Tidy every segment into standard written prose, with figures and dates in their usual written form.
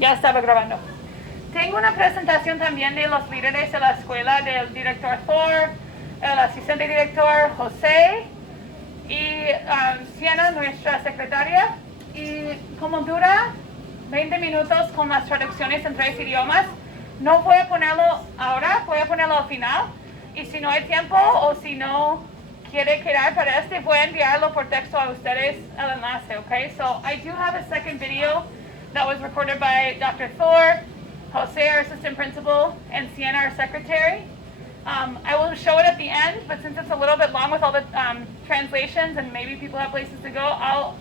Ya estaba grabando. Tengo una presentación también de los líderes de la escuela, del director Thor, el asistente director José y Siena, nuestra secretaria. Y como dura 20 minutos con las traducciones en 3 idiomas, no voy a ponerlo ahora, voy a ponerlo al final. Y si no hay tiempo o si no quiere quedar para este, voy a enviarlo por texto a ustedes el enlace, okay? So I do have a second video that was recorded by Dr. Thor, Jose, our assistant principal, and Sienna, our secretary. I will show it at the end, but since it's a little bit long with all the translations and maybe people have places to go, I'll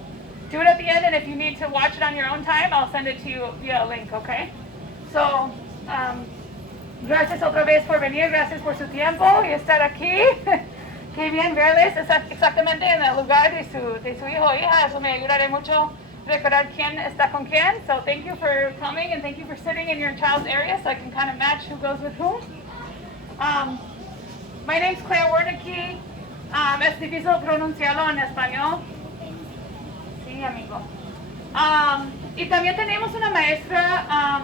do it at the end, and if you need to watch it on your own time, I'll send it to you via a link, okay? So, gracias otra vez por venir, gracias por su tiempo y estar aquí. Qué bien verles exactamente en el lugar de su hijo o hija, eso me ayudará mucho recordar quién está con quién. So thank you for coming and thank you for sitting in your child's area so I can kind of match who goes with whom. My name's Claire Wernicke. Es difícil pronunciarlo en español. Sí, amigo. Y también tenemos una maestra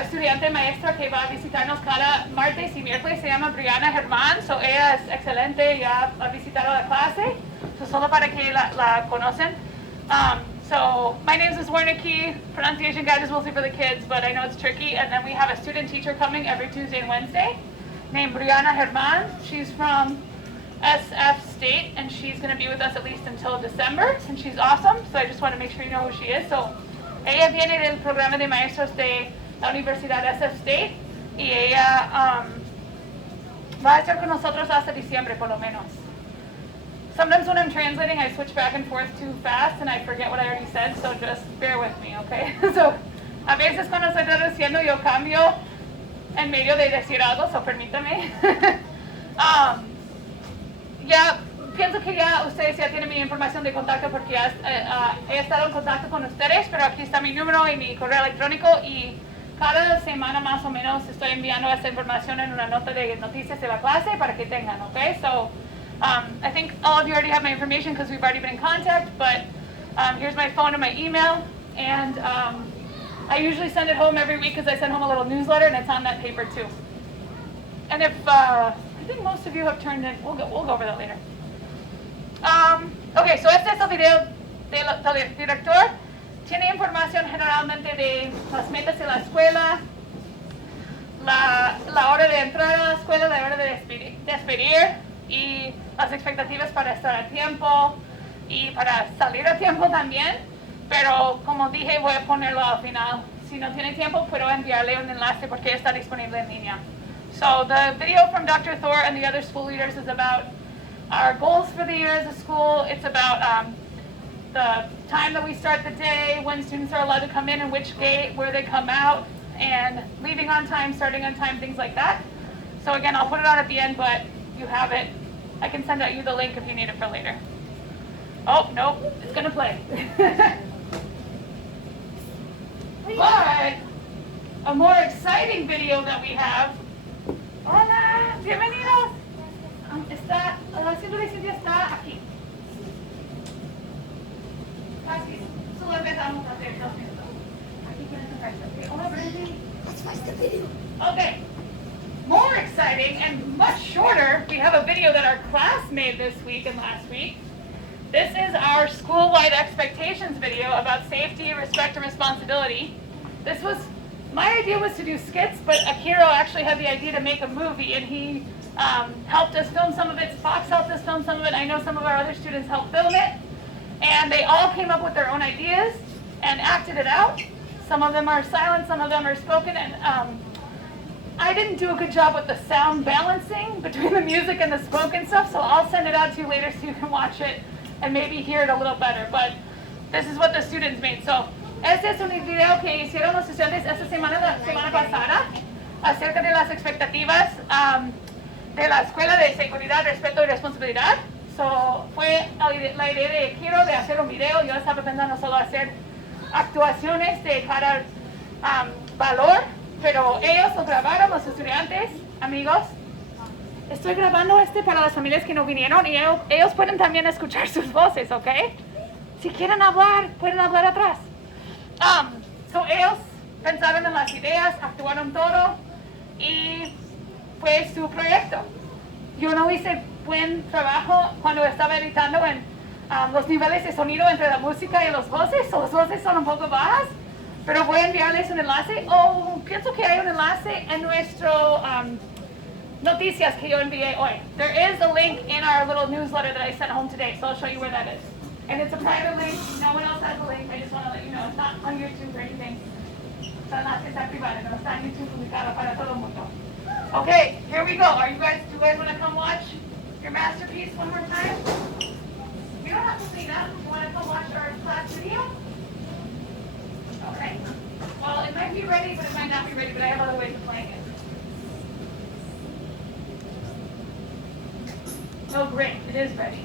estudiante maestra que va a visitarnos cada martes y miércoles, se llama Brianna Germán. So ella es excelente, ya ha visitado la clase, so solo para que la conocen. So my name is Wernicke. Pronunciation guide is mostly for the kids, but I know it's tricky. And then we have a student teacher coming every Tuesday and Wednesday named Brianna Germán. She's from SF State, and she's going to be with us at least until December, and she's awesome. So I just want to make sure you know who she is. So ella viene del programa de maestros de la Universidad SF State, y ella va a estar con nosotros hasta diciembre, por lo menos. Sometimes when I'm translating, I switch back and forth too fast and I forget what I already said, so just bear with me, okay? So, a veces cuando estoy traduciendo yo cambio en medio de decir algo, so permítame. Ya, pienso que ya ustedes ya tienen mi información de contacto porque ya he estado en contacto con ustedes, pero aquí está mi número y mi correo electrónico y cada semana más o menos estoy enviando esta información en una nota de noticias de la clase para que tengan, okay? So, I think all of you already have my information because we've already been in contact, but here's my phone and my email, and I usually send it home every week because I send home a little newsletter, and it's on that paper too. And if, I think most of you have turned in, we'll go over that later. Okay, so este es el video del director. Tiene información generalmente de las metas de la escuela, la hora de entrar a la escuela, la hora de despedir, y las expectativas para estar a tiempo y para salir a tiempo también, pero como dije voy a ponerlo al final. Si no tiene tiempo puedo enviarle un enlace porque está disponible en línea. So the video from Dr. Thor and the other school leaders is about our goals for the year as a school. It's about the time that we start the day, when students are allowed to come in and which gate, where they come out, and leaving on time, starting on time, things like that. So again, I'll put it on at the end, but you have it. I can send out you the link if you need it for later. Oh, no, it's gonna play. But a more exciting video that we have. Hola, bienvenidos. La licencia está aquí. Así, solo empezamos a hacer 2 minutos. Aquí tienes un texto. Hola, Brandy. Let's watch the video. Okay. More exciting and much shorter, we have a video that our class made this week and last week. This is our school-wide expectations video about safety, respect, and responsibility. My idea was to do skits, but Akiro actually had the idea to make a movie, and he helped us film some of it. Fox helped us film some of it. I know some of our other students helped film it. And they all came up with their own ideas and acted it out. Some of them are silent, some of them are spoken, and I didn't do a good job with the sound balancing between the music and the spoken stuff, so I'll send it out to you later so you can watch it and maybe hear it a little better. But this is what the students made. So, este es un video que hicieron los estudiantes esta semana, la semana pasada, acerca de las expectativas de la Escuela de Seguridad, Respeto y Responsabilidad. So, fue la idea de Kiro de hacer un video. Yo estaba pensando solo hacer actuaciones de cada valor, pero ellos lo grabaron, los estudiantes, amigos. Estoy grabando para las familias que no vinieron y ellos pueden también escuchar sus voces, ¿ok? Si quieren hablar, pueden hablar atrás. pensaron en las ideas, actuaron todo y fue su proyecto. Yo no hice buen trabajo cuando estaba editando en los niveles de sonido entre la música y los voces. Las voces son un poco bajas, pero voy a enviarles un enlace. Pienso que hay un enlace en nuestro noticias que yo envié hoy. There is a link in our little newsletter that I sent home today, so I'll show you where that is. And it's a private link. No one else has a link. I just want to let you know it's not on YouTube or anything. It's an enlace privado, no está en YouTube publicado para todo el mundo. Okay, here we go. Do you guys want to come watch your masterpiece one more time? You don't have to clean up. You want to come watch our class video? Okay. Well, it might be ready, but it might not be ready, but I have other ways of playing it. Oh, great. It is ready.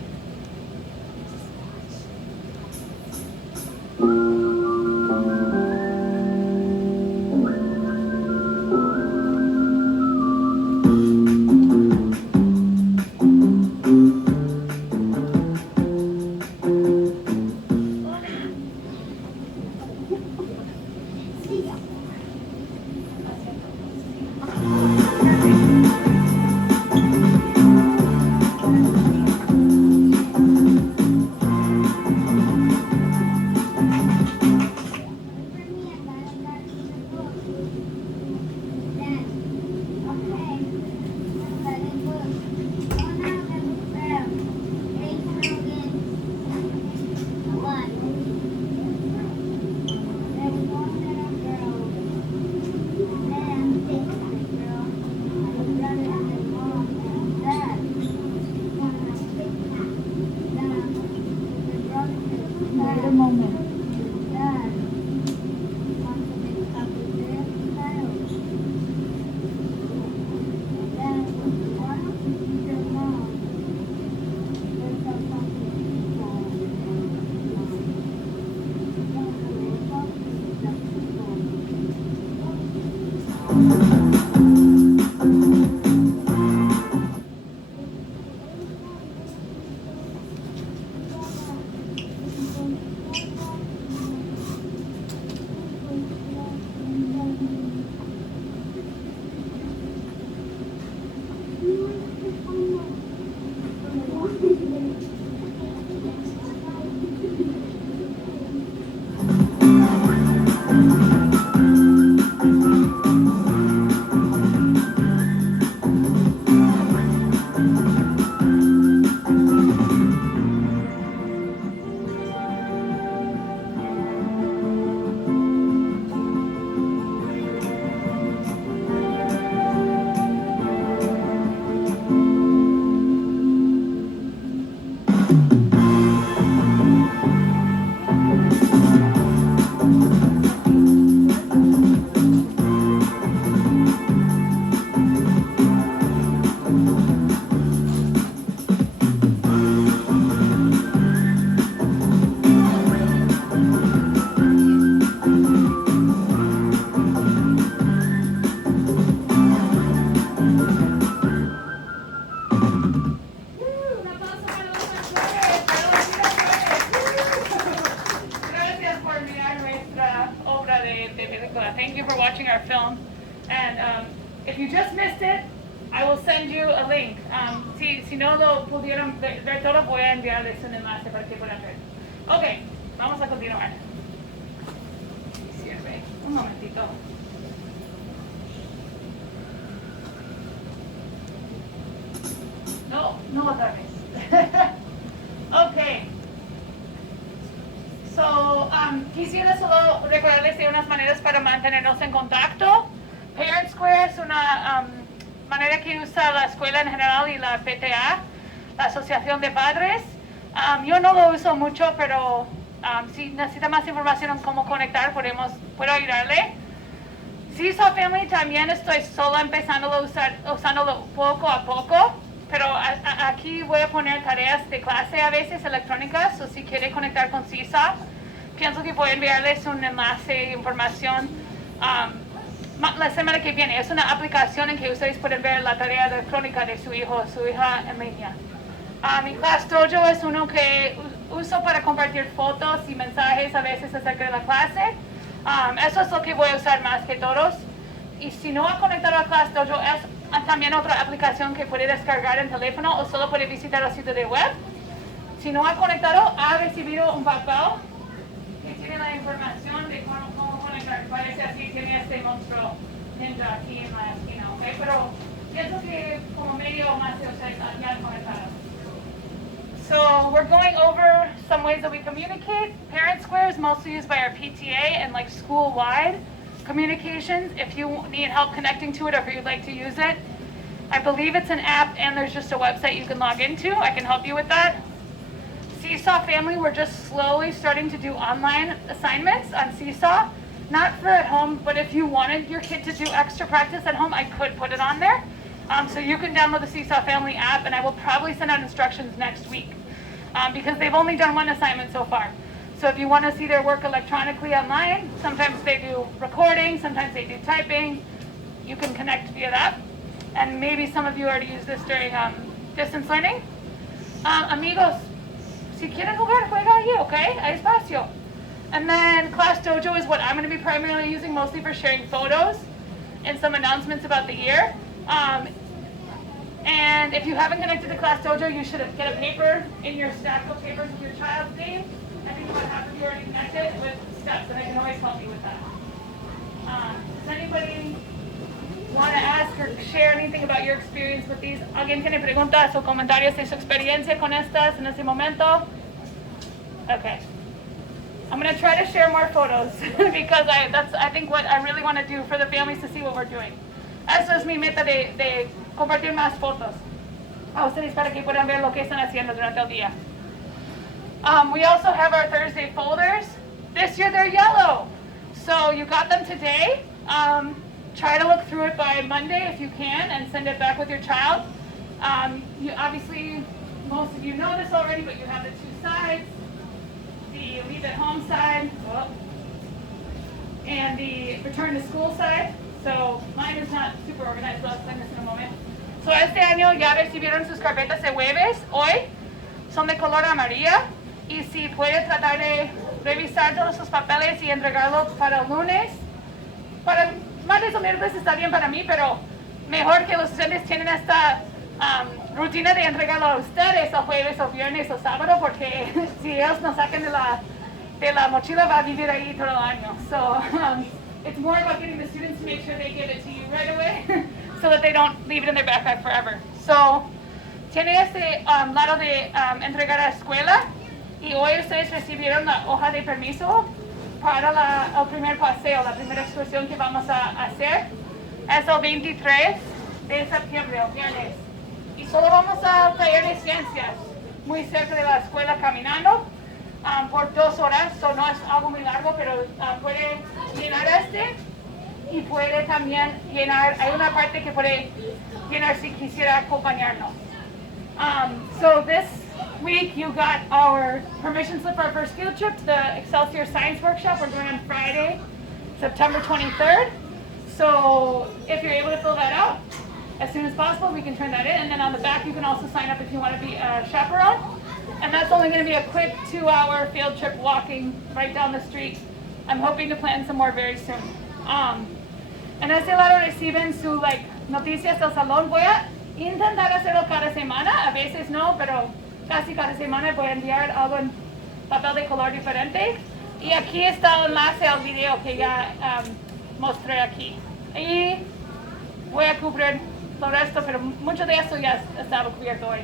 Thank you for watching our film. And if you just missed it, I will send you a link. Si no lo pudieron ver todo, voy a enviarles un enlace para que puedan ver. Ok, vamos a continuar. Sirve. Un momentito. No otra vez. Ok. So, quisiera solo recordarles de unas maneras para mantenernos en contacto. Parent Square es una manera que usa la escuela en general y la PTA, la Asociación de Padres. Yo no lo uso mucho, pero si necesita más información en cómo conectar, puedo ayudarle. Seesaw Family también estoy solo empezando a usándolo poco a poco. Pero aquí voy a poner tareas de clase a veces electrónicas, o si quiere conectar con Seesaw, pienso que voy a enviarles un enlace de información la semana que viene. Es una aplicación en que ustedes pueden ver la tarea electrónica de su hijo o su hija en línea. Mi Class Dojo es uno que uso para compartir fotos y mensajes a veces acerca de la clase. Eso es lo que voy a usar más que todos. Y si no ha conectado a Class Dojo, es también otra aplicación que puede descargar en teléfono o solo puede visitar el sitio de web. Si no ha conectado, ha recibido un papel que tiene la información de cómo conectar. Parece así, tiene este monstruo ninja aquí en la esquina, ¿ok? Pero pienso que como medio o más de ustedes ya han conectado. So we're going over some ways that we communicate. Parent Square is mostly used by our PTA and like school-wide communications. If you need help connecting to it or if you'd like to use it, I believe it's an app and there's just a website you can log into. I can help you with that. Seesaw Family, we're just slowly starting to do online assignments on Seesaw. Not for at home, but if you wanted your kid to do extra practice at home, I could put it on there. So you can download the Seesaw Family app, and I will probably send out instructions next week because they've only done one assignment so far. So if you want to see their work electronically online, sometimes they do recording, sometimes they do typing. You can connect via that. And maybe some of you already use this during distance learning. Amigos, si quieren jugar, juega ahí, okay? Hay espacio. And then Class Dojo is what I'm going to be primarily using, mostly for sharing photos and some announcements about the year. And if you haven't connected to Class Dojo, you should get a paper in your stack of papers with your child's name. I think about half of you already connected with steps, and I can always help you with that. Does anybody want to ask or share anything about your experience with these? ¿Alguien tiene preguntas o comentarios de su experiencia con estas en este momento? Okay. I'm going to try to share more photos because that's I think what I really want to do for the families to see what we're doing. Eso es mi meta de compartir más fotos a ustedes para que puedan ver lo que están haciendo durante el día. We also have our Thursday folders. This year they're yellow. So you got them today. Try to look through it by Monday if you can and send it back with your child. You obviously, most of you know this already, but you have the two sides. The leave at home side and the return to school side. So mine is not super organized, but I'll explain this in a moment. So este año ya recibieron sus carpetas de jueves hoy. Son de color amarilla. Y si puede tratar de revisar todos sus papeles y entregarlos para el lunes. Para martes o miércoles está bien para mí, pero mejor que los estudiantes tienen esta rutina de entregarlo a ustedes el jueves o viernes o sábado, porque si ellos no sacan de la mochila va a vivir ahí todo el año. So it's more about getting the students to make sure they give it to you right away so that they don't leave it in their backpack forever. So tiene este lado de entregar a la escuela y hoy ustedes recibieron la hoja de permiso para el primer paseo, la primera excursión que vamos a hacer. Es el 23 de septiembre, el viernes. Y solo vamos al taller de ciencias, muy cerca de la escuela caminando, por 2 horas. So no es algo muy largo, pero puede llenar este y puede también llenar, hay una parte que puede llenar si quisiera acompañarnos. So this week you got our permission slip for our first field trip to the Excelsior Science Workshop. We're going on Friday, September 23rd. So if you're able to fill that out as soon as possible, we can turn that in. And then on the back, you can also sign up if you want to be a chaperone. And that's only going to be a quick 2-hour field trip walking right down the street. I'm hoping to plan some more very soon. En este lado reciben su noticias del salón. Voy a intentar hacerlo cada semana. A veces no, pero casi cada semana voy a enviar algo en papel de color diferente. Y aquí está el enlace al video que ya mostré aquí. Y voy a cubrir lo resto, pero mucho de eso ya estaba cubierto hoy.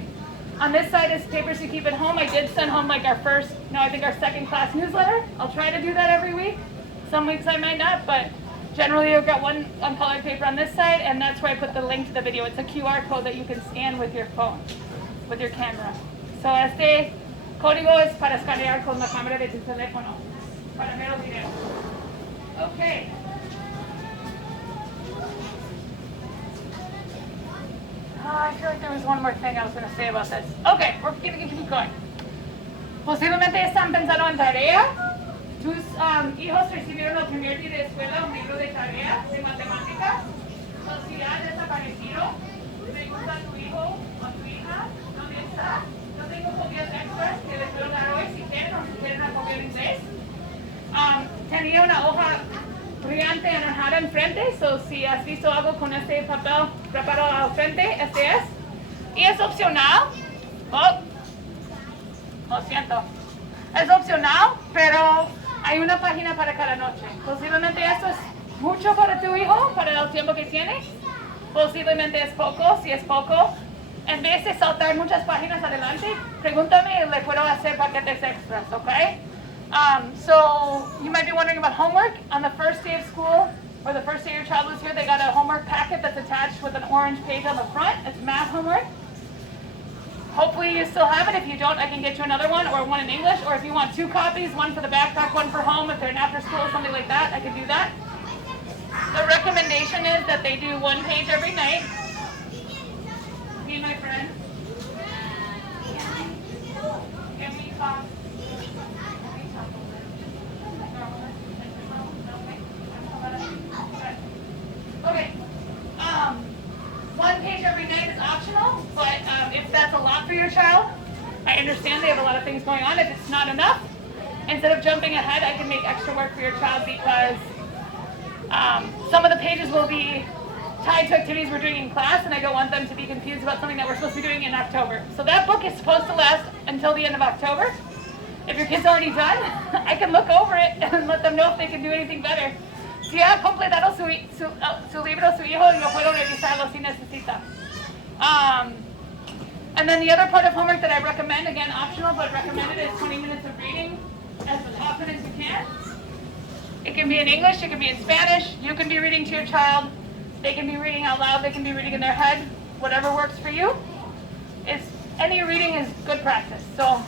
On this side is papers to keep at home. I did send home our first, no, I think our second class newsletter. I'll try to do that every week. Some weeks I might not, but generally you've got one uncolored paper on this side, and that's where I put the link to the video. It's a QR code that you can scan with your phone, with your camera. So este código es para escanear con la cámara de tu teléfono, para ver el video. Okay. I feel like there was one more thing I was going to say about this. Okay, we're going to keep going. Posiblemente están pensando en tarea. Tus hijos recibieron el primer día de escuela un libro de tareas de matemáticas. Si ha desaparecido, pregunta a tu hijo o tu hija dónde está. No tengo copias extras que les puedo dar hoy si quieren o si quieren la copia en inglés. tenía una hoja brillante anaranjada enfrente, so si has visto algo con este papel preparado al frente, este es. Y es opcional. Oh, lo siento. Es opcional, pero hay una página para cada noche. Posiblemente esto es mucho para tu hijo, para el tiempo que tiene. Posiblemente es poco, si es poco. En vez de saltar muchas páginas adelante, pregúntame y le puedo hacer paquetes extras, okay? So you might be wondering about homework. On the first day of school, or the first day your child was here, they got a homework packet that's attached with an orange page on the front. It's math homework. Hopefully you still have it. If you don't, I can get you another one, or one in English, or if you want 2 copies, one for the backpack, one for home, if they're in after school or something like that, I can do that. The recommendation is that they do 1 page every night. Me, my friend. Can we talk? Okay. 1 page every night is optional, but if that's a lot for your child, I understand they have a lot of things going on. If it's not enough, instead of jumping ahead, I can make extra work for your child because some of the pages will be tied to activities we're doing in class, and I don't want them to be confused about something that we're supposed to be doing in October. So that book is supposed to last until the end of October. If your kid's already done, I can look over it and let them know if they can do anything better. Si ha completado su libro, su hijo, yo puedo revisarlo si necesita. And then the other part of homework that I recommend, again optional but recommended, is 20 minutes of reading as often as you can. It can be in English, it can be in Spanish. You can be reading to your child. They can be reading out loud, they can be reading in their head. Whatever works for you. Any reading is good practice. So,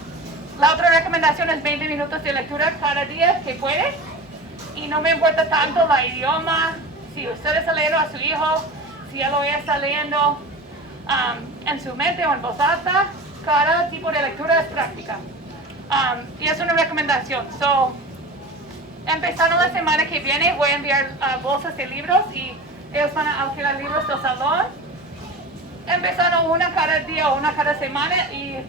la otra recomendación es 20 minutos de lectura cada día que puede. Y no me importa tanto la idioma, si usted está leyendo a su hijo, si él o ella está leyendo en su mente o en voz alta, cada tipo de lectura es práctica. Y es una recomendación. So, empezando la semana que viene voy a enviar bolsas de libros y ellos van a alquilar libros del salón. Empezando una cada día o una cada semana y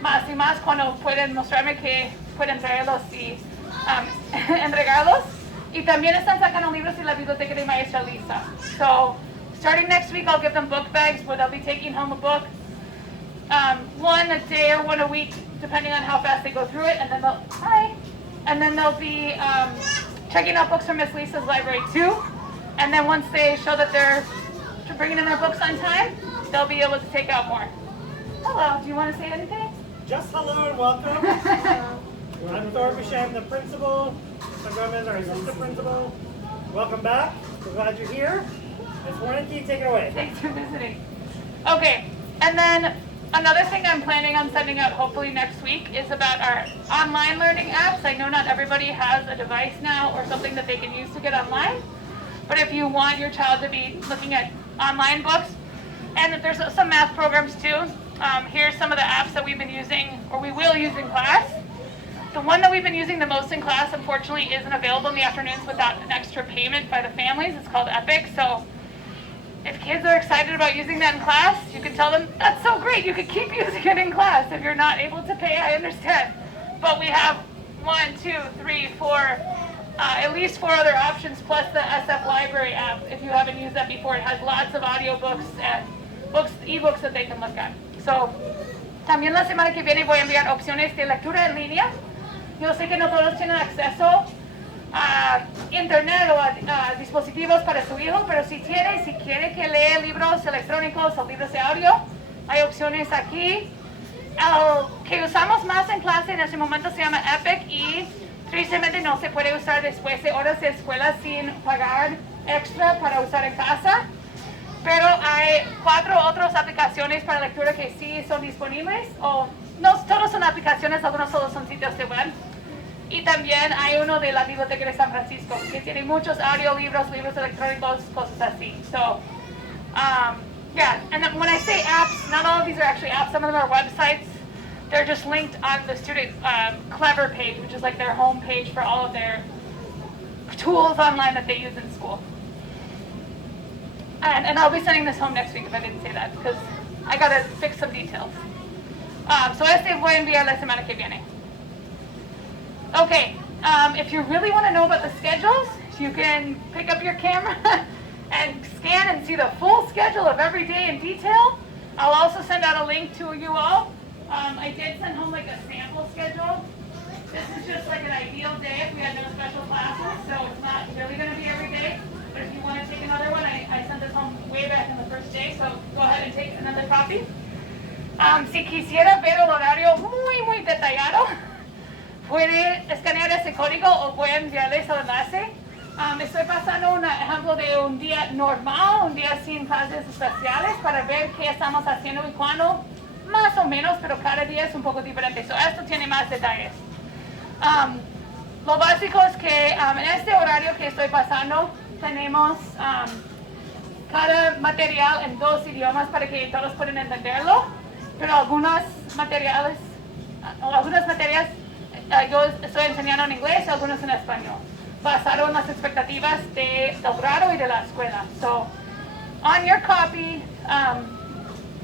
más cuando pueden mostrarme que pueden traerlos y entregarlos. Y también están sacando libros de la biblioteca de Maestra Lisa. So, starting next week, I'll give them book bags where they'll be taking home a book. 1 a day or 1 a week, depending on how fast they go through it. And then they'll be checking out books from Miss Lisa's library too. And then once they show that they're bringing in their books on time, they'll be able to take out more. Hello, do you want to say anything? Just hello and welcome. I'm Thor Bisham, the principal. My grandma is our assistant principal. Welcome back. We're glad you're here. Ms. Warnicki, take it away. Thanks for visiting. Okay, and then another thing I'm planning on sending out hopefully next week is about our online learning apps. I know not everybody has a device now or something that they can use to get online, but if you want your child to be looking at online books, and there's some math programs too. Here's some of the apps that we've been using, or we will use in class. The one that we've been using the most in class, unfortunately, isn't available in the afternoons without an extra payment by the families. It's called Epic. So if kids are excited about using that in class, you can tell them, that's so great, you could keep using it in class. If you're not able to pay, I understand. But we have 1, 2, 3, 4, at least 4 other options, plus the SF Library app. If you haven't used that before, it has lots of audiobooks and ebooks that they can look at. So, también la semana que viene voy a enviar opciones de lectura en línea. Yo sé que no todos tienen acceso a internet o a dispositivos para su hijo, pero si quiere que lea libros electrónicos o libros de audio, hay opciones aquí. El que usamos más en clase en este momento se llama Epic y tristemente no se puede usar después de horas de escuela sin pagar extra para usar en casa. Pero hay 4 otras aplicaciones para lectura que sí son disponibles, o no todos son aplicaciones, algunos solo son sitios de web. Y también hay uno de la Biblioteca de San Francisco que tiene muchos audiolibros, libros electrónicos, cosas así. So, yeah, and then when I say apps, not all of these are actually apps. Some of them are websites. They're just linked on the student Clever page, which is like their home page for all of their tools online that they use in school. And I'll be sending this home next week if I didn't say that, because I gotta fix some details. So este voy a enviar la semana que viene. Okay, If you really want to know about the schedules, you can pick up your camera and scan and see the full schedule of every day in detail. I'll also send out a link to you all. I did send home like a sample schedule. This is just like an ideal day if we had no special classes, so it's not really going to be every day. But if you want to take another one, I sent this home way back in the first day, so go ahead and take another copy. Si quisiera ver el horario muy detallado, puede escanear ese código o voy a enviarles el enlace. Estoy pasando un ejemplo de un día normal, un día sin clases especiales para ver qué estamos haciendo y cuándo, más o menos, pero cada día es un poco diferente. So, esto tiene más detalles. Lo básico es que en este horario que estoy pasando tenemos cada material en 2 idiomas para que todos puedan entenderlo, pero algunas materias yo estoy enseñando en inglés y algunos en español, basado en las expectativas del grado y de la escuela. So, on your copy,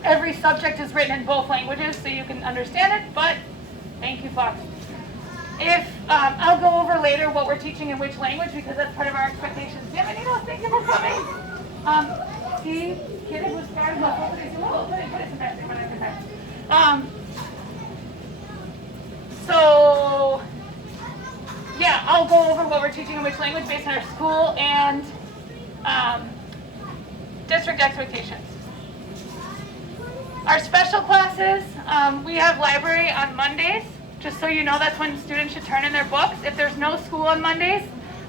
every subject is written in both languages so you can understand it, but thank you, Fox. If I'll go over later what we're teaching in which language because that's part of our expectations. Bienvenidos, thank you for coming. Si quiere buscar la foto que hicimos, puede sentarse para empezar. So, yeah, I'll go over what we're teaching in which language based on our school and district expectations. Our special classes, we have library on Mondays. Just so you know, that's when students should turn in their books. If there's no school on Mondays,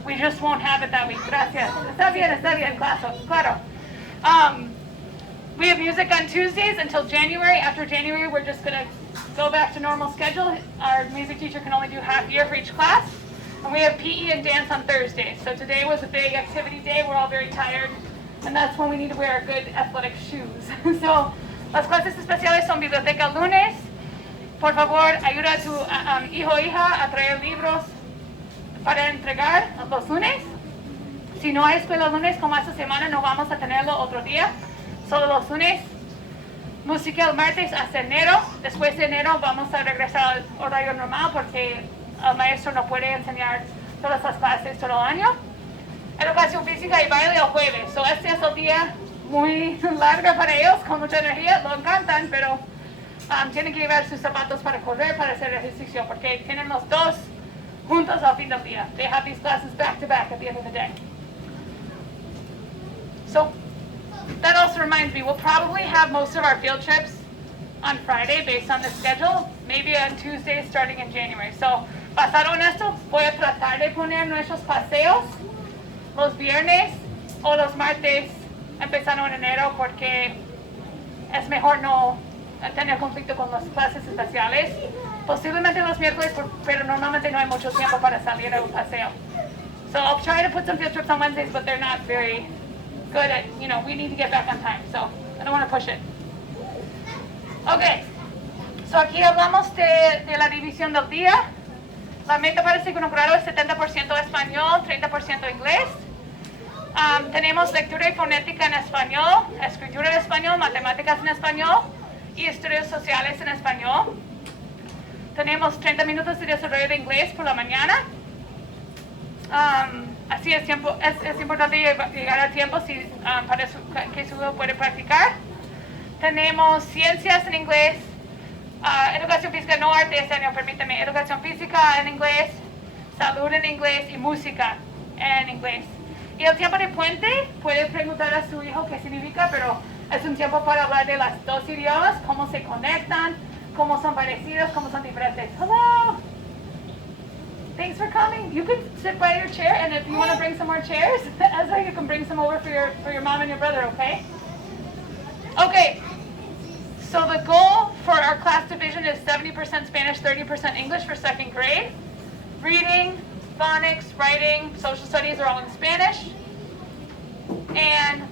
we just won't have it that week. Gracias. Está bien, claro. We have music on Tuesdays until January. After January, we're just going to go back to normal schedule. Our music teacher can only do half year for each class. And we have PE and dance on Thursdays. So today was a big activity day. We're all very tired. And that's when we need to wear good athletic shoes. So, las clases especiales son biblioteca lunes. Por favor, ayuda a tu hijo o hija a traer libros para entregar los lunes. Si no hay escuela lunes, como esta semana, no vamos a tenerlo otro día, solo los lunes. Música el martes hasta enero. Después de enero vamos a regresar al horario normal porque el maestro no puede enseñar todas las clases todo el año. Educación física y baile el jueves. So, este es el día muy largo para ellos, con mucha energía. Lo encantan, pero tienen que llevar sus zapatos para correr, para hacer ejercicio, porque tienen los dos juntos al fin del día. They have these classes back to back at the end of the day. So that also reminds me, we'll probably have most of our field trips on Friday based on the schedule, maybe on Tuesday starting in January. So, basado en esto, voy a tratar de poner nuestros paseos los viernes o los martes empezando en enero porque es mejor no tener conflicto con las clases especiales. Posiblemente los miércoles, pero normalmente no hay mucho tiempo para salir a un paseo. So I'll try to put some field trips on Wednesdays, but they're not very good at, we need to get back on time, so I don't want to push it. Okay, so aquí hablamos de la división del día. La meta para el segundo grado es 70% español, 30% inglés. Tenemos lectura y fonética en español, escritura en español, matemáticas en español y estudios sociales en español. Tenemos 30 minutos de desarrollo de inglés por la mañana. Así es importante llegar a tiempo para que su hijo pueda practicar. Tenemos ciencias en inglés, educación física, no arte este año, permíteme, educación física en inglés, salud en inglés y música en inglés. Y el tiempo de puente, puede preguntar a su hijo qué significa, pero es un tiempo para hablar de las dos idiomas, cómo se conectan, cómo son parecidos, cómo son diferentes. Hello! Thanks for coming. You can sit by your chair, and if you want to bring some more chairs, Ezra, you can bring some over for your mom and your brother, okay? Okay, so the goal for our class division is 70% Spanish, 30% English for second grade. Reading, phonics, writing, social studies are all in Spanish. And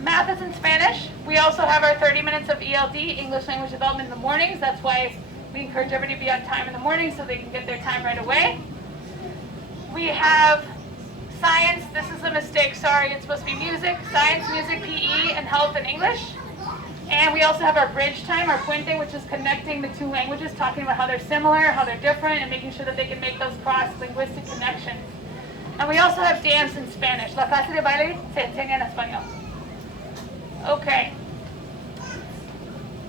math is in Spanish. We also have our 30 minutes of ELD, English Language Development, in the mornings. That's why we encourage everybody to be on time in the morning so they can get their time right away. We have science. This is a mistake, sorry. It's supposed to be music, science, music, PE, and health and English. And we also have our bridge time, our puente, which is connecting the two languages, talking about how they're similar, how they're different, and making sure that they can make those cross-linguistic connections. And we also have dance in Spanish. La clase de baile se enseña en español. Okay.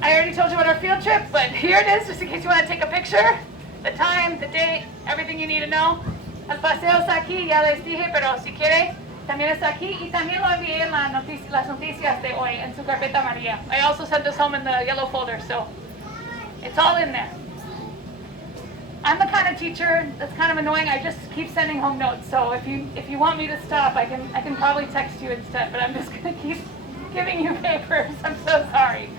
I already told you about our field trip, but here it is, just in case you want to take a picture. The time, the date, everything you need to know. El paseo está aquí, ya les dije, pero si quiere, también está aquí. Y también lo envié en las noticias de hoy, en su carpeta amarilla. I also sent this home in the yellow folder, so it's all in there. I'm the kind of teacher that's kind of annoying. I just keep sending home notes. So if you want me to stop, I can probably text you instead. But I'm just going to keep giving you papers. I'm so sorry.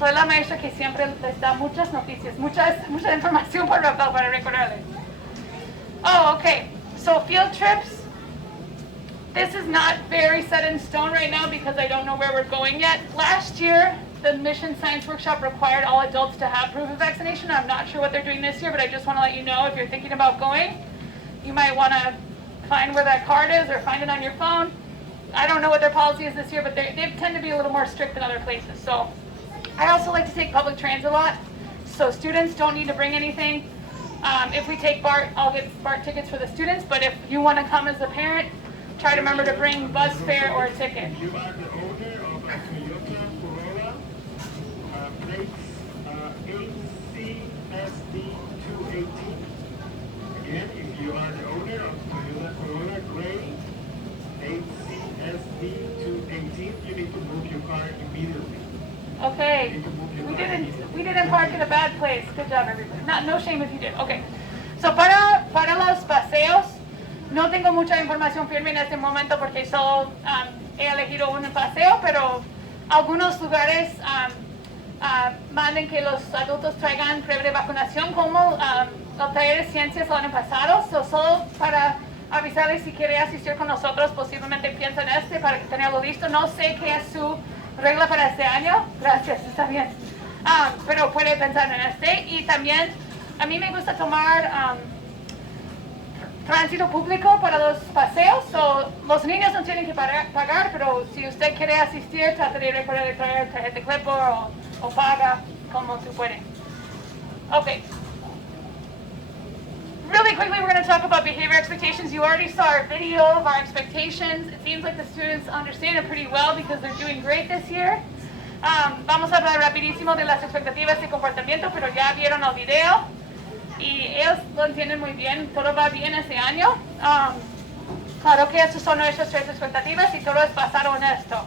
Soy la maestra que siempre les da muchas noticias, mucha información para recordarles. Oh, okay. So field trips. This is not very set in stone right now because I don't know where we're going yet. Last year, the Mission Science Workshop required all adults to have proof of vaccination. I'm not sure what they're doing this year, but I just want to let you know if you're thinking about going, you might want to find where that card is or find it on your phone. I don't know what their policy is this year, but they tend to be a little more strict than other places. So I also like to take public transit a lot, so students don't need to bring anything. If we take BART, I'll get BART tickets for the students, but if you want to come as a parent, try to remember to bring bus fare or a ticket. You are the owner of a Toyota Corolla, plates ACSD218. Again, if you are the owner of Toyota Corolla Gray ACSD218, you need to move your car immediately. Okay, we didn't park in a bad place. Good job, everybody. No shame if you did. Okay, so para los paseos, no tengo mucha información firme en este momento porque solo he elegido un paseo, pero algunos lugares manden que los adultos traigan prueba de vacunación, como el taller de ciencias el año pasado. So, solo para avisarles si quiere asistir con nosotros, posiblemente piensa en este para tenerlo listo. No sé qué es su regla para este año. Gracias, está bien. Pero puede pensar en este. Y también a mí me gusta tomar tránsito público para los paseos. So, los niños no tienen que pagar, pero si usted quiere asistir, trata de recordar de traer tarjeta de Clipboard o paga como tú puedes. Okay. Really quickly, we're going to talk about behavior expectations. You already saw our video of our expectations. It seems like the students understand it pretty well because they're doing great this year. Vamos a hablar rapidísimo de las expectativas de comportamiento, pero ya vieron el video y ellos lo entienden muy bien. Todo va bien este año. Claro que estas son nuestras tres expectativas y todo es basado en esto.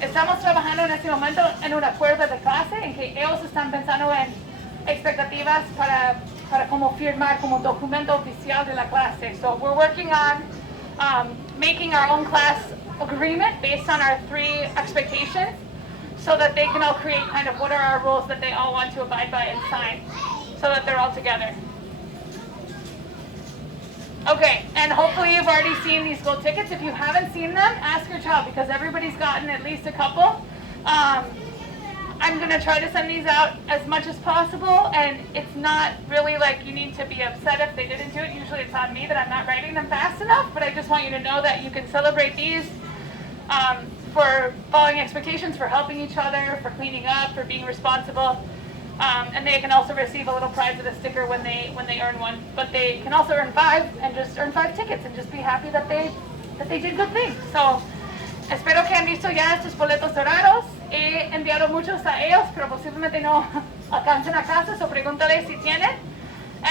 Estamos trabajando en este momento en un acuerdo de clase en que ellos están pensando en expectativas para como firmar como documento oficial de la clase. So we're working on making our own class agreement based on our 3 expectations so that they can all create kind of what are our rules that they all want to abide by and sign so that they're all together. Okay, and hopefully you've already seen these gold tickets. If you haven't seen them, ask your child because everybody's gotten at least a couple. I'm going to try to send these out as much as possible, and it's not really like you need to be upset if they didn't do it. Usually it's on me that I'm not writing them fast enough, but I just want you to know that you can celebrate these for following expectations, for helping each other, for cleaning up, for being responsible. And they can also receive a little prize with a sticker when they earn one. But they can also earn 5 and just earn 5 tickets and just be happy that they did good things. So espero que han visto ya estos boletos dorados. He enviado muchos a ellos, pero posiblemente no alcancen a casa, so pregúntale si tienen.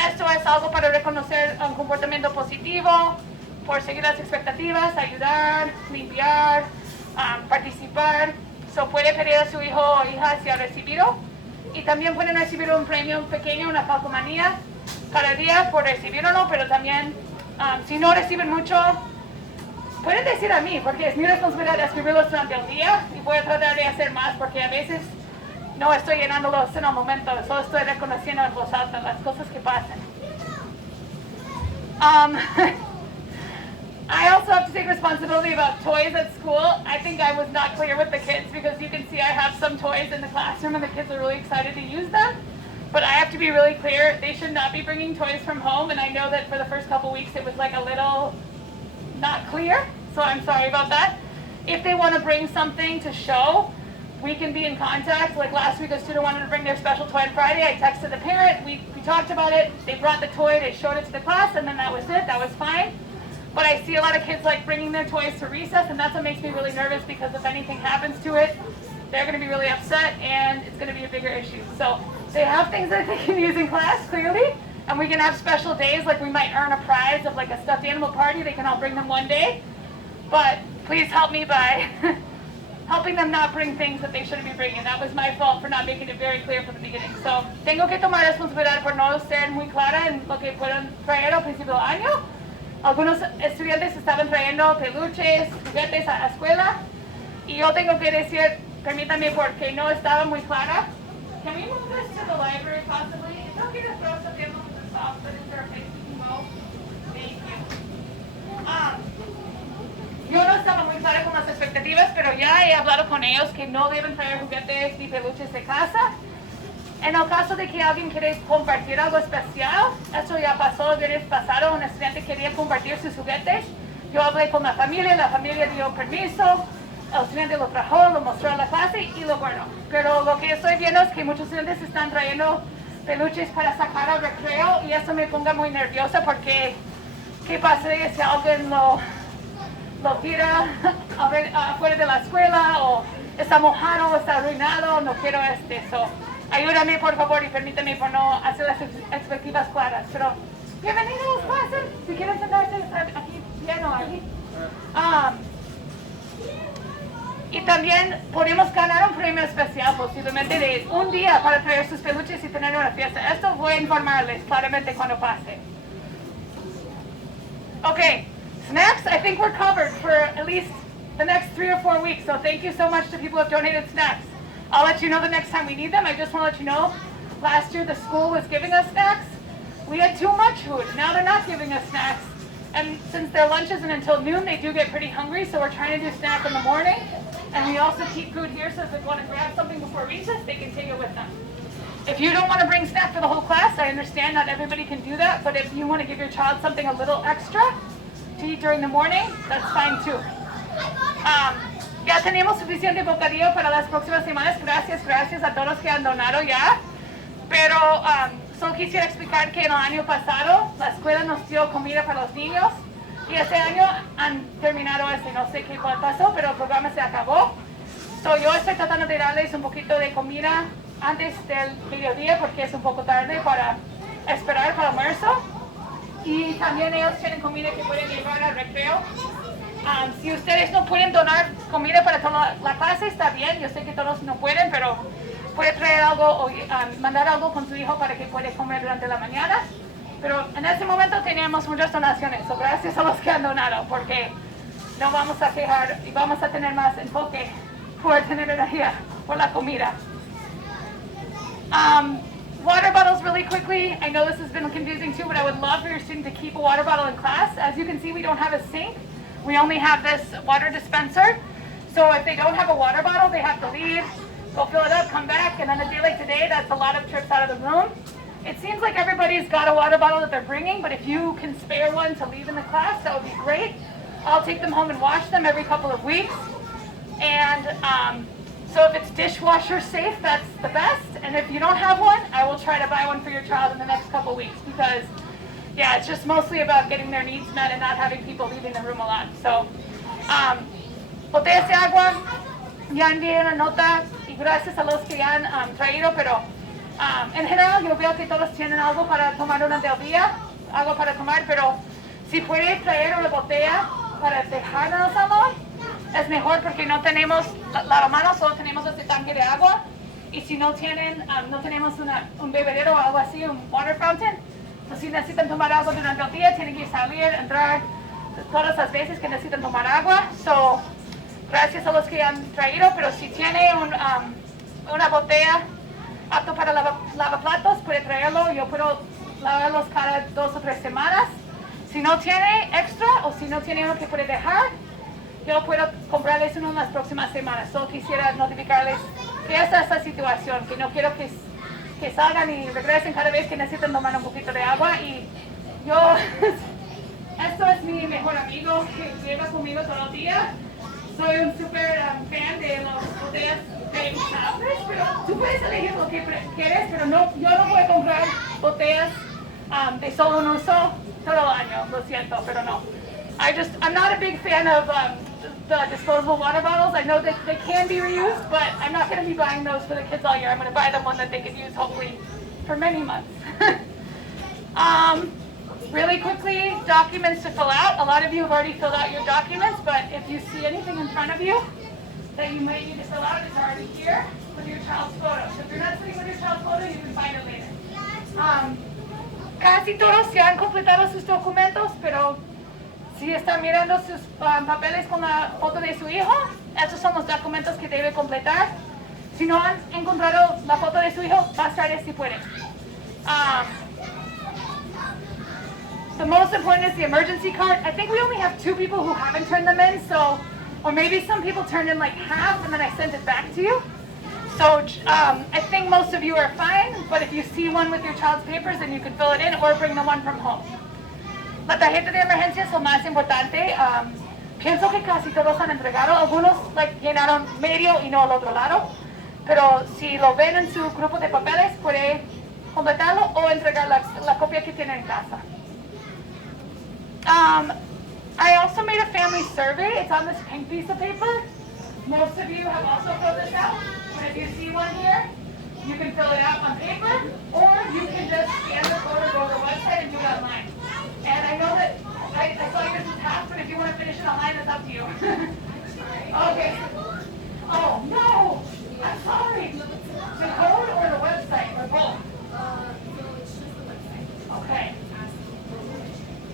Esto es algo para reconocer un comportamiento positivo, por seguir las expectativas, ayudar, limpiar, participar. So puede pedir a su hijo o hija si ha recibido. Y también pueden recibir un premio pequeño, una calcomanía, cada día por recibir o no, pero también si no reciben mucho, pueden decir a mí, porque es mi responsabilidad escribirlos durante el día y voy a tratar de hacer más porque a veces no estoy llenándolos en el momento, solo estoy reconociendo en voz alta las cosas que pasan. I also have to take responsibility about toys at school. I think I was not clear with the kids because you can see I have some toys in the classroom and the kids are really excited to use them. But I have to be really clear, they should not be bringing toys from home, and I know that for the first couple weeks it was like a little not clear, so I'm sorry about that. If they want to bring something to show, we can be in contact. Like last week, a student wanted to bring their special toy on Friday. I texted the parent. We talked about it. They brought the toy. They showed it to the class, and then that was it. That was fine. But I see a lot of kids like bringing their toys to recess, and that's what makes me really nervous because if anything happens to it, they're going to be really upset, and it's going to be a bigger issue. So they have things that they can use in class, clearly, and we can have special days, like we might earn a prize of like a stuffed animal party. They can all bring them one day. But please help me by helping them not bring things that they shouldn't be bringing. That was my fault for not making it very clear from the beginning. So tengo que tomar responsabilidad por no ser muy clara en lo que pueden traer al principio del año. Algunos estudiantes estaban trayendo peluches, juguetes a la escuela, y yo tengo que decir, permítame, porque no estaba muy clara. Can we move this to the library possibly? It's okay to throw some animals in the soft, but is there a place we can go? Thank you. Yo no estaba muy clara con las expectativas, pero ya he hablado con ellos que no deben traer juguetes ni peluches de casa. En el caso de que alguien quiere compartir algo especial, eso ya pasó el viernes pasado, un estudiante quería compartir sus juguetes. Yo hablé con la familia dio permiso, el estudiante lo trajo, lo mostró a la clase y lo guardó. Pero lo que estoy viendo es que muchos estudiantes están trayendo peluches para sacar al recreo y eso me ponga muy nerviosa porque ¿qué pasa si alguien lo tira afuera de la escuela o está mojado o está arruinado? No quiero eso. Ayúdame por favor y permítame por no hacer las expectativas claras. Pero bienvenidos clases. Si quieren sentarse aquí bien o ahí. Y también podemos ganar un premio especial posiblemente de un día para traer sus peluches y tener una fiesta. Esto voy a informarles claramente cuando pase. Okay, snacks, I think we're covered for at least the next 3 or 4 weeks. So thank you so much to people who have donated snacks. I'll let you know the next time we need them. I just want to let you know, last year the school was giving us snacks. We had too much food. Now they're not giving us snacks. And since their lunch isn't until noon, they do get pretty hungry. So we're trying to do snack in the morning. And we also keep food here so if they want to grab something before recess, they can take it with them. If you don't want to bring snack for the whole class, I understand not everybody can do that. But if you want to give your child something a little extra to eat during the morning, that's fine too. Ya tenemos suficiente bocadillo para las próximas semanas. Gracias a todos que han donado ya. Pero solo quisiera explicar que el año pasado la escuela nos dio comida para los niños. Y este año han terminado no sé qué pasó, pero el programa se acabó. So yo estoy tratando de darles un poquito de comida antes del mediodía porque es un poco tarde para esperar para el almuerzo. Y también ellos tienen comida que pueden llevar al recreo. Si ustedes no pueden donar comida para toda la clase, está bien. Yo sé que todos no pueden, pero puede traer algo o mandar algo con su hijo para que pueda comer durante la mañana. Pero en este momento tenemos muchas donaciones. So gracias a los que han donado, porque no vamos a quejar y vamos a tener más enfoque por tener energía por la comida. Water bottles really quickly. I know this has been confusing too, but I would love for your student to keep a water bottle in class. As you can see, we don't have a sink. We only have this water dispenser. So if they don't have a water bottle, they have to leave, go fill it up, come back, and on a day like today, that's a lot of trips out of the room. It seems like everybody's got a water bottle that they're bringing, but if you can spare one to leave in the class, that would be great. I'll take them home and wash them every couple of weeks. And so if it's dishwasher safe, that's the best. And if you don't have one, I will try to buy one for your child in the next couple of weeks because, yeah, it's just mostly about getting their needs met and not having people leaving the room a lot. So, botellas de agua, ya envié una nota y gracias a los que ya han traído, pero en general yo veo que todos tienen algo para tomar durante el día, algo para tomar, pero si puede traer una botella para dejar en el salón, es mejor porque no tenemos lavamanos, solo tenemos este tanque de agua y si no tienen, no tenemos un bebedero o algo así, un water fountain, pues si necesitan tomar agua durante el día, tienen que salir, entrar todas las veces que necesitan tomar agua. So, gracias a los que han traído, pero si tiene una botella apto para lavaplatos, puede traerlo. Yo puedo lavarlos cada 2 o 3 semanas. Si no tiene extra o si no tiene uno que puede dejar, yo puedo comprarles uno en las próximas semanas. Solo quisiera notificarles que esta es la situación, que no quiero que salgan y regresen cada vez que necesitan tomar un poquito de agua. Y yo, esto es mi mejor amigo que lleva conmigo todo el día. Soy un super fan de las botellas de pero tú puedes elegir lo que quieres, pero no, yo no voy a comprar botellas de solo un uso todo el año, lo siento, pero no. I'm not a big fan of the disposable water bottles. I know that they can be reused, but I'm not going to be buying those for the kids all year. I'm going to buy the one that they can use hopefully for many months. Really quickly, documents to fill out. A lot of you have already filled out your documents, but if you see anything in front of you that you might need to fill out, it's already here with your child's photo. So if you're not sitting with your child's photo, you can find it later. Casi todos se han completado sus documentos, pero si están mirando sus papeles con la foto de su hijo, esos son los documentos que debe completar. Si no han encontrado la foto de su hijo, más tarde si pueden. The most important is the emergency card. I think we only have 2 people who haven't turned them in, so, or maybe some people turned in like half and then I sent it back to you. So I think most of you are fine, but if you see one with your child's papers, then you can fill it in or bring the one from home. La tarjeta de emergencia es lo más importante. Pienso que casi todos han entregado. Algunos llenaron medio y no el otro lado. Pero si lo ven en su grupo de papeles, puede completarlo o entregar la copia que tiene en casa. I also made a family survey. It's on this pink piece of paper. Most of you have also filled this out. But if you see one here, you can fill it out on paper, or you can just scan the code or go to the website and do it online. And I know that I saw yours was half, but if you want to finish it online, it's up to you. Okay. Oh, no. I'm sorry. The code or the website, or both? Okay.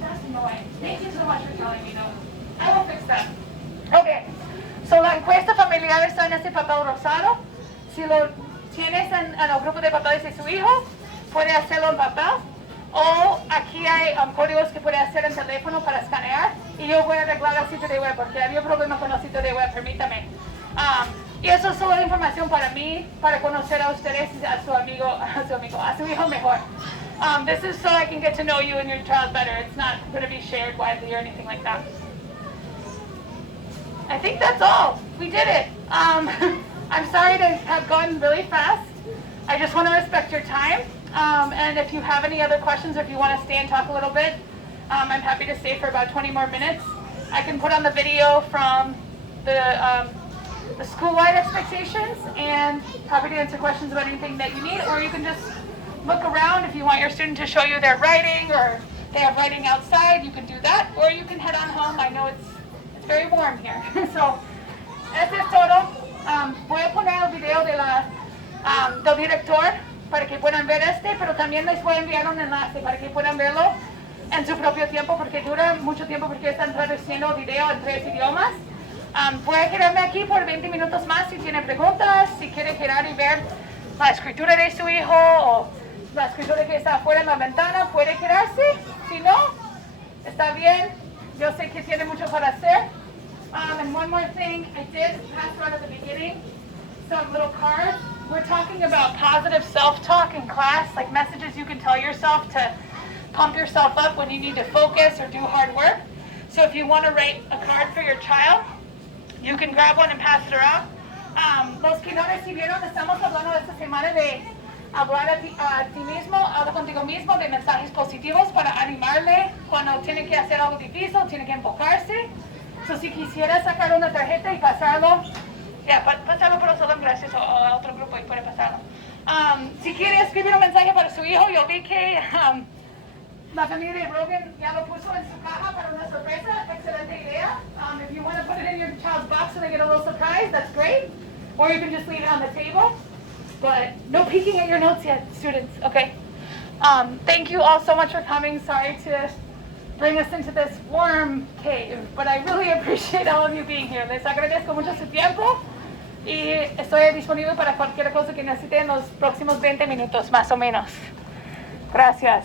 That's annoying. Thank you so much for telling me, though. I will fix that. Okay. So la encuesta familiar está en este papel rosado. Si lo tienes en el grupo de papeles de su hijo, puede hacerlo en papel. O aquí hay códigos que puede hacer en teléfono para escanear. Y yo voy a arreglar el sitio de web porque había problema con el sitio de web, permítame. Y eso es solo información para mí, para conocer a ustedes y a su hijo mejor. This is so I can get to know you and your child better. It's not going to be shared widely or anything like that. I think that's all. We did it. I'm sorry to have gone really fast. I just want to respect your time. And if you have any other questions, or if you want to stay and talk a little bit, I'm happy to stay for about 20 more minutes. I can put on the video from the school-wide expectations and happy to answer questions about anything that you need, or you can just look around if you want your student to show you their writing, or they have writing outside, you can do that, or you can head on home. I know it's very warm here. So, eso es todo. Voy a poner el video del director para que puedan ver pero también les voy a enviar un enlace para que puedan verlo en su propio tiempo, porque dura mucho tiempo porque están traduciendo el video en 3 idiomas. Voy a quedarme aquí por 20 minutos más si tiene preguntas, si quiere quedar y ver la escritura de su hijo o la escritura que está afuera en la ventana, puede quedarse. Si no, está bien. Yo sé que tiene mucho para hacer. And one more thing, I did pass around at the beginning some little cards. We're talking about positive self-talk in class, like messages you can tell yourself to pump yourself up when you need to focus or do hard work. So if you want to write a card for your child, you can grab one and pass it around. Los que no recibieron, estamos hablando esta semana de hablar a ti mismo, habla contigo mismo, de mensajes positivos para animarle cuando tiene que hacer algo difícil, tiene que enfocarse. So, si quisiera sacar una tarjeta y pasarlo, pasarlo por el salón gracias a otro grupo y puede pasarlo. Si quiere escribir un mensaje para su hijo, yo vi que la familia de Rogan ya lo puso en su caja para una sorpresa. Excelente idea. If you want to put it in your child's box so they get a little surprise, that's great. Or you can just leave it on the table. But no peeking at your notes yet, students, okay? Thank you all so much for coming. Sorry to bring us into this warm cave, but I really appreciate all of you being here. Les agradezco mucho su tiempo y estoy disponible para cualquier cosa que necesiten en los próximos 20 minutos, más o menos. Gracias.